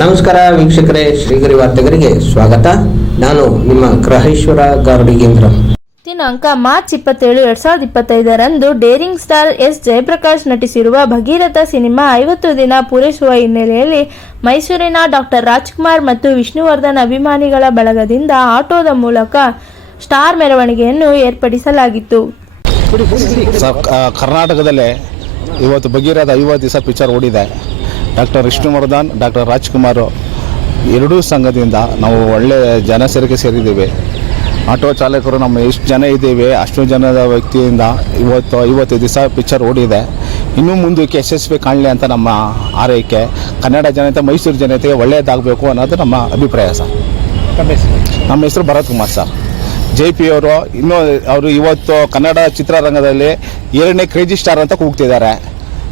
ನಮಸ್ಕಾರ ವೀಕ್ಷಕರೇ ಶ್ರೀಗರಿ ವಾರ್ತೆಗರಿಗೆ ಸ್ವಾಗತ. ನಾನು ನಿಮ್ಮ ಗ್ರಹೇಶ್ವರ ಗಾರ್ಡಿಗೇಂದ್ರ ದಿನಾಂಕ ಮಾರ್ಚ್ ಇಪ್ಪತ್ತೇಳು ಎರಡ್ ಸಾವಿರದ ಇಪ್ಪತ್ತೈದರಂದು ಡೇರಿಂಗ್ ಸ್ಟಾರ್ ಎಸ್. ಜಯಪ್ರಕಾಶ್ ನಟಿಸಿರುವ ಭಗೀರಥ ಸಿನಿಮಾ ಐವತ್ತು ದಿನ ಪೂರೈಸುವ ಹಿನ್ನೆಲೆಯಲ್ಲಿ ಮೈಸೂರಿನ ಡಾಕ್ಟರ್ ರಾಜ್ಕುಮಾರ್ ಮತ್ತು ವಿಷ್ಣುವರ್ಧನ್ ಅಭಿಮಾನಿಗಳ ಬಳಗದಿಂದ ಆಟೋದ ಮೂಲಕ ಸ್ಟಾರ್ ಮೆರವಣಿಗೆಯನ್ನು ಏರ್ಪಡಿಸಲಾಗಿತ್ತು. ಕರ್ನಾಟಕದಲ್ಲೇ ಇವತ್ತು ಭಗೀರಥ ಐವತ್ತು ದಿವಸ ಪಿಕ್ಚರ್ ಓಡಿದೆ. ಡಾಕ್ಟರ್ ವಿಷ್ಣುವರ್ಧನ್ ಡಾಕ್ಟರ್ ರಾಜ್ಕುಮಾರ್ ಎರಡೂ ಸಂಘದಿಂದ ನಾವು ಒಳ್ಳೆಯ ಜನ ಸೇರಿಕೆ ಸೇರಿದ್ದೀವಿ. ಆಟೋ ಚಾಲಕರು ನಮ್ಮ ಎಷ್ಟು ಜನ ಇದ್ದೀವಿ ಅಷ್ಟು ಜನದ ವ್ಯಕ್ತಿಯಿಂದ ಇವತ್ತು ಐವತ್ತು ದಿವಸ ಪಿಕ್ಚರ್ ಓಡಿದೆ. ಇನ್ನೂ ಮುಂದಕ್ಕೆ ಯಶಸ್ವಿ ಕಾಣಲಿ ಅಂತ ನಮ್ಮ ಆರೈಕೆ ಕನ್ನಡ ಜನತೆ ಮೈಸೂರು ಜನತೆಗೆ ಒಳ್ಳೆಯದಾಗಬೇಕು ಅನ್ನೋದು ನಮ್ಮ ಅಭಿಪ್ರಾಯ ಸರ್. ನಮ್ಮ ಹೆಸರು Bharath Kumar sir. J P ಅವರು ಇನ್ನೂ ಅವರು ಇವತ್ತು ಕನ್ನಡ ಚಿತ್ರರಂಗದಲ್ಲಿ ಎರಡನೇ ಕ್ರೇಜಿ ಸ್ಟಾರ್ ಅಂತ ಕೂಗ್ತಿದ್ದಾರೆ.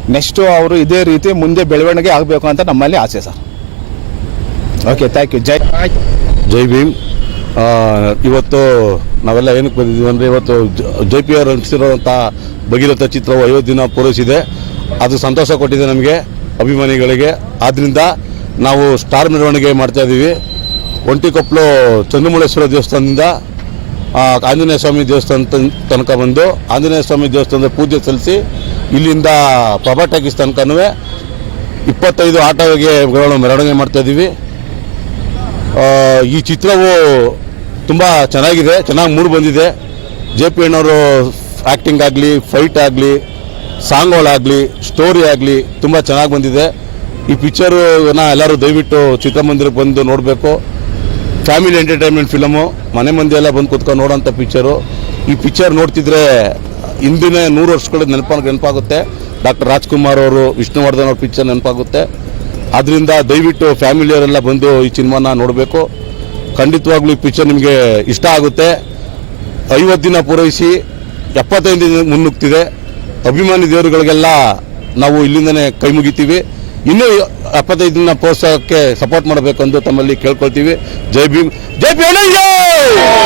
ನೆಕ್ಸ್ಟು ಅವರು ಇದೇ ರೀತಿ ಮುಂದೆ ಬೆಳವಣಿಗೆ ಆಗಬೇಕು ಅಂತ ನಮ್ಮಲ್ಲಿ ಆಸೆ ಸರ್. ಓಕೆ ಥ್ಯಾಂಕ್ ಯು ಜೈ ಜೈ ಭೀಮ್. ಇವತ್ತು ನಾವೆಲ್ಲ ಏನಕ್ಕೆ ಬಂದಿದ್ದೀವಿ ಅಂದರೆ ಇವತ್ತು ಜೆ ಪಿ ಅವರು ನಟಿಸಿರುವಂಥ ಭಗೀರಥ ಚಿತ್ರವು ಐವತ್ತು ದಿನ ಪೂರೈಸಿದೆ. ಅದು ಸಂತೋಷ ಕೊಟ್ಟಿದೆ ನಮಗೆ, ಅಭಿಮಾನಿಗಳಿಗೆ. ಆದ್ದರಿಂದ ನಾವು ಸ್ಟಾರ್ ಮೆರವಣಿಗೆ ಮಾಡ್ತಾ ಇದ್ದೀವಿ. ಒಂಟಿಕೊಪ್ಪಲು ಚಂದ್ರಮೂಳೇಶ್ವರ ದೇವಸ್ಥಾನದಿಂದ ಆಂಜನೇಯ ಸ್ವಾಮಿ ದೇವಸ್ಥಾನ ತನ್- ತನಕ ಬಂದು, ಆಂಜನೇಯ ಸ್ವಾಮಿ ದೇವಸ್ಥಾನದ ಪೂಜೆ ಸಲ್ಲಿಸಿ ಇಲ್ಲಿಂದ ಪಬಾ ಟಾಕೀಸ್ ತನಕನೂ ಇಪ್ಪತ್ತೈದು ಆಟೋಗೆ ಮೆರವಣಿಗೆ ಮಾಡ್ತಾ ಇದ್ದೀವಿ. ಆ, ಈ ಚಿತ್ರವು ತುಂಬ ಚೆನ್ನಾಗಿದೆ ಚೆನ್ನಾಗಿ ಮೂಡಿ ಬಂದಿದೆ. ಜೆ ಪಿ ಅಣ್ಣವರು ಆ್ಯಕ್ಟಿಂಗ್ ಆಗಲಿ ಫೈಟ್ ಆಗಲಿ ಸಾಂಗ್ಗಳಾಗಲಿ ಸ್ಟೋರಿ ಆಗಲಿ ತುಂಬ ಚೆನ್ನಾಗಿ ಬಂದಿದೆ. ಈ ಪಿಕ್ಚರನ್ನ ಎಲ್ಲರೂ ದಯವಿಟ್ಟು ಚಿತ್ರಮಂದಿರಕ್ಕೆ ಬಂದು ನೋಡಬೇಕು. ಫ್ಯಾಮಿಲಿ ಎಂಟರ್ಟೈನ್ಮೆಂಟ್ ಫಿಲಮು ಮನೆ ಮಂದಿ ಎಲ್ಲ ಬಂದು ಕೂತ್ಕೊಂಡು ನೋಡೋಂಥ ಪಿಕ್ಚರು ಈ ಪಿಕ್ಚರ್ ನೋಡ್ತಿದ್ರೆ ಹಿಂದಿನ ನೂರು ವರ್ಷಗಳ ನೆನಪ ನೆನಪಾಗುತ್ತೆ. ಡಾಕ್ಟರ್ ರಾಜ್ಕುಮಾರ್ ಅವರು, ವಿಷ್ಣುವರ್ಧನ್ ಅವ್ರ ಪಿಕ್ಚರ್ ನೆನಪಾಗುತ್ತೆ. ಅದರಿಂದ ದಯವಿಟ್ಟು ಫ್ಯಾಮಿಲಿಯವರೆಲ್ಲ ಬಂದು ಈ ಸಿನಿಮಾನ ನೋಡಬೇಕು. ಖಂಡಿತವಾಗ್ಲೂ ಈ ಪಿಕ್ಚರ್ ನಿಮಗೆ ಇಷ್ಟ ಆಗುತ್ತೆ. ಐವತ್ತು ದಿನ ಪೂರೈಸಿ, ಎಪ್ಪತ್ತೈದು ದಿನ ಮುನ್ನುಗ್ತಿದೆ. ಅಭಿಮಾನಿ ದೇವರುಗಳಿಗೆಲ್ಲ ನಾವು ಇಲ್ಲಿಂದನೇ ಕೈ ಮುಗಿತೀವಿ. ಇನ್ನೂ ಎಪ್ಪತ್ತೈದು ದಿನ ಪ್ರೋತ್ಸಾಹಕ್ಕೆ ಸಪೋರ್ಟ್ ಮಾಡಬೇಕೆಂದು ತಮ್ಮಲ್ಲಿ ಕೇಳ್ಕೊಳ್ತೀವಿ. ಜೈ ಭೀಮ್, ಜೈ ಪಿ ಅಣ್ಣಂಗೆ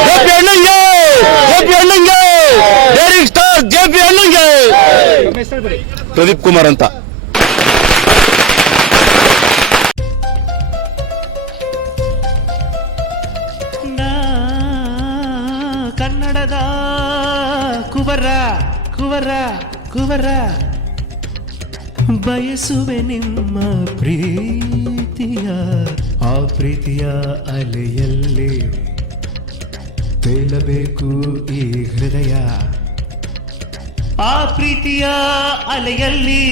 ಜೈ ಪಿ ಅಣ್ಣಂಗೆ ಜೈ ಪಿ ಅಣ್ಣಂಗೆ ಡೇರಿಂಗ್ ಸ್ಟಾರ್ ಜೈ ಪಿ ಅಣ್ಣಂಗೆ ಪ್ರದೀಪ್ ಕುಮಾರ್ ಅಂತ. ಕನ್ನಡದ ಕುವರ ಕುವರ ಕುವರ. ಬಯಸುವೆ ನಿಮ್ಮ ಪ್ರೀತಿಯ, ಆ ಪ್ರೀತಿಯ ಅಲೆಯಲ್ಲಿ ತೇಲಬೇಕು ಈ ಹೃದಯ. ಆ ಪ್ರೀತಿಯ ಅಲೆಯಲ್ಲಿ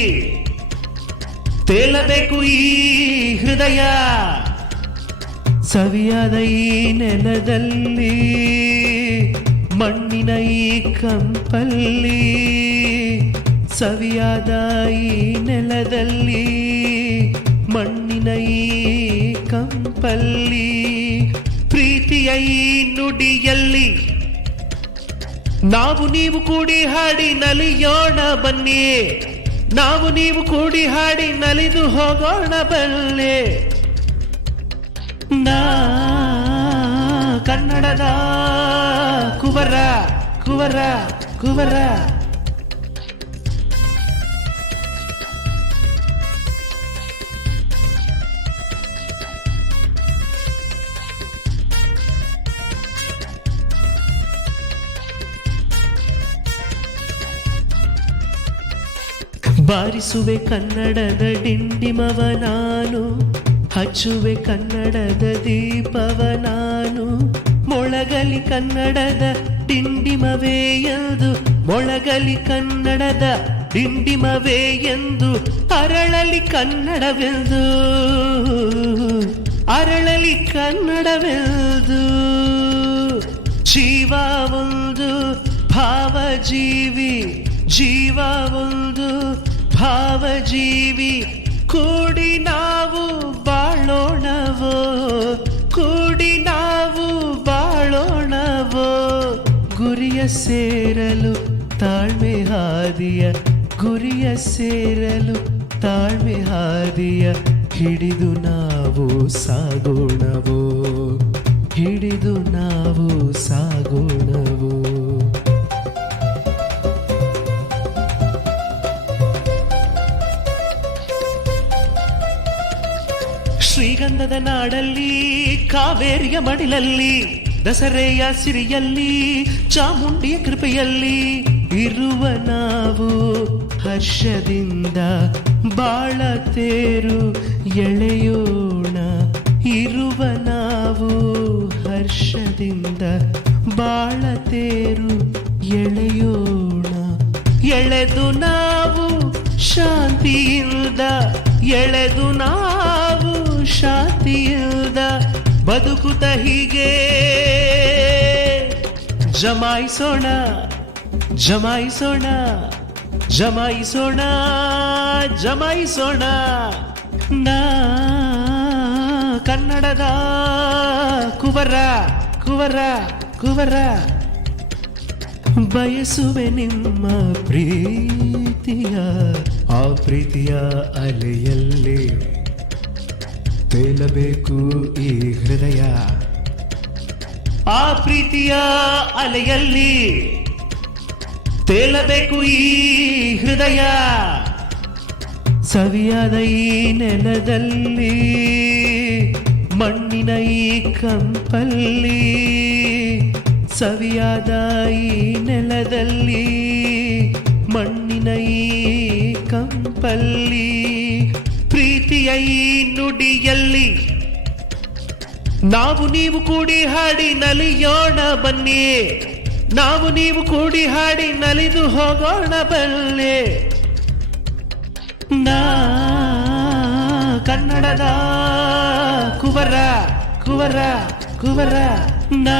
ತೇಲಬೇಕು ಈ ಹೃದಯ. ಸವಿಯಾದ ಈ ನೆಲದಲ್ಲಿ, ಮಣ್ಣಿನ ಈ ಕಂಪಲ್ಲಿ, ಸವಿಯಾದ ಈ ನೆಲದಲ್ಲಿ, ಮಣ್ಣಿನ ಈ ಕಂಪಲ್ಲಿ, ಪ್ರೀತಿಯ ಈ ನುಡಿಯಲ್ಲಿ ನಾವು ನೀವು ಕೂಡಿ ಹಾಡಿ ನಲಿಯೋಣ ಬನ್ನಿ. ನಾವು ನೀವು ಕೂಡಿ ಹಾಡಿ ನಲಿದು ಹೋಗೋಣ ಬಲ್ಲೆ ನಾ ಕನ್ನಡದ ಕುವರ ಕುವರ ಕುವರ. ಬಾರಿಸುವೆ ಕನ್ನಡದ ಡಿಂಡಿಮವ ನಾನು, ಹಚ್ಚುವೆ ಕನ್ನಡದ ದೀಪವ ನಾನು. ಮೊಳಗಲಿ ಕನ್ನಡದ ಡಿಂಡಿಮವೇ ಎಂದು, ಮೊಳಗಲಿ ಕನ್ನಡದ ಡಿಂಡಿಮವೇ ಎಂದು, ಅರಳಲಿ ಕನ್ನಡವೆಂದು ಅರಳಲಿ ಕನ್ನಡವೆಂದು. ಜೀವ ಒಂದು, ಭಾವಜೀವಿ, ಜೀವ ಒಂದು ಭಾವಜೀವಿ, ಕೂಡಿ ನಾವು ಬಾಳೋಣವೋ? ಕೂಡಿ ನಾವು ಬಾಳೋಣವೋ? ಗುರಿಯ ಸೇರಲು ತಾಳ್ಮೆ ಹಾದಿಯ, ಗುರಿಯ ಸೇರಲು ತಾಳ್ಮೆ ಹಾದಿಯ, ಹಿಡಿದು ನಾವು ಸಾಗೋಣವೋ? ಹಿಡಿದು ನಾವು ಸಾಗೋಣವೋ? ಶ್ರೀಗಂಧ ಚಂದದ ನಾಡಲ್ಲಿ, ಕಾವೇರಿಯ ಮಡಿಲಲ್ಲಿ, ದಸರೆಯ ಸಿರಿಯಲ್ಲಿ, ಚಾಮುಂಡಿಯ ಕೃಪೆಯಲ್ಲಿ ಇರುವ ನಾವು ಹರ್ಷದಿಂದ ಬಾಳತೇರು ಎಳೆಯೋಣ. ಇರುವ ನಾವು ಹರ್ಷದಿಂದ ಬಾಳತೇರು ಎಳೆಯೋಣ. ಎಳೆದು ನಾವು ಶಾಂತಿಯಿಂದ ಎಳೆದು ನಾವು ಶಾಂತಿಯಿಂದ ಬದುಕುತ ಹೀಗೆ. ಜಮಾಯಿಸೋಣ ಜಮಾಯಿಸೋಣ ಜಮಾಯಿಸೋಣ ಜಮಾಯಿಸೋಣ. ನಾ ಕನ್ನಡದ ಕುವರ ಕುವರ ಕುವರ. ಬಯಸುವೆ ನಿಮ್ಮ ಪ್ರೀತಿಯ, ಆ ಪ್ರೀತಿಯ ಅಲೆಯಲ್ಲಿ. ತೇಲಬೇಕು ಈ ಹೃದಯ. ಆ ಪ್ರೀತಿಯ ಅಲೆಯಲ್ಲಿ ತೇಲಬೇಕು ಈ ಹೃದಯ. ಸವಿಯಾದ ಈ ನೆಲದಲ್ಲಿ, ಮಣ್ಣಿನ ಈ ಕಂಪಲ್ಲಿ, ಸವಿಯಾದ ಈ ನೆಲದಲ್ಲಿ, ಮಣ್ಣಿನ ಈ ಕಂಪಲ್ಲಿ ಈ ನುಡಿಯಲ್ಲಿ. ನಾವು ನೀವು ಕೂಡಿ ಹಾಡಿ ನಲಿಯೋಣ ಬನ್ನಿ. ನಾವು ನೀವು ಕೂಡಿ ಹಾಡಿ ನಲಿದು ಹೋಗೋಣ ಬಲ್ಲೆ ನಾ ಕನ್ನಡದ ಕುವರ ಕುವರ ಕುವರ. ನಾ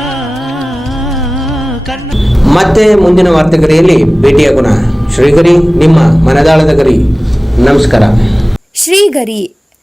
ಮತ್ತೆ ಮುಂದಿನ ವಾರ್ತೆಗರಿಯಲ್ಲಿ ಭೇಟಿಯಾಗೋಣ. ಶ್ರೀಗರಿ ನಿಮ್ಮ ಮನದಾಳದ ಗರಿ. ನಮಸ್ಕಾರ. ಶ್ರೀಗರಿ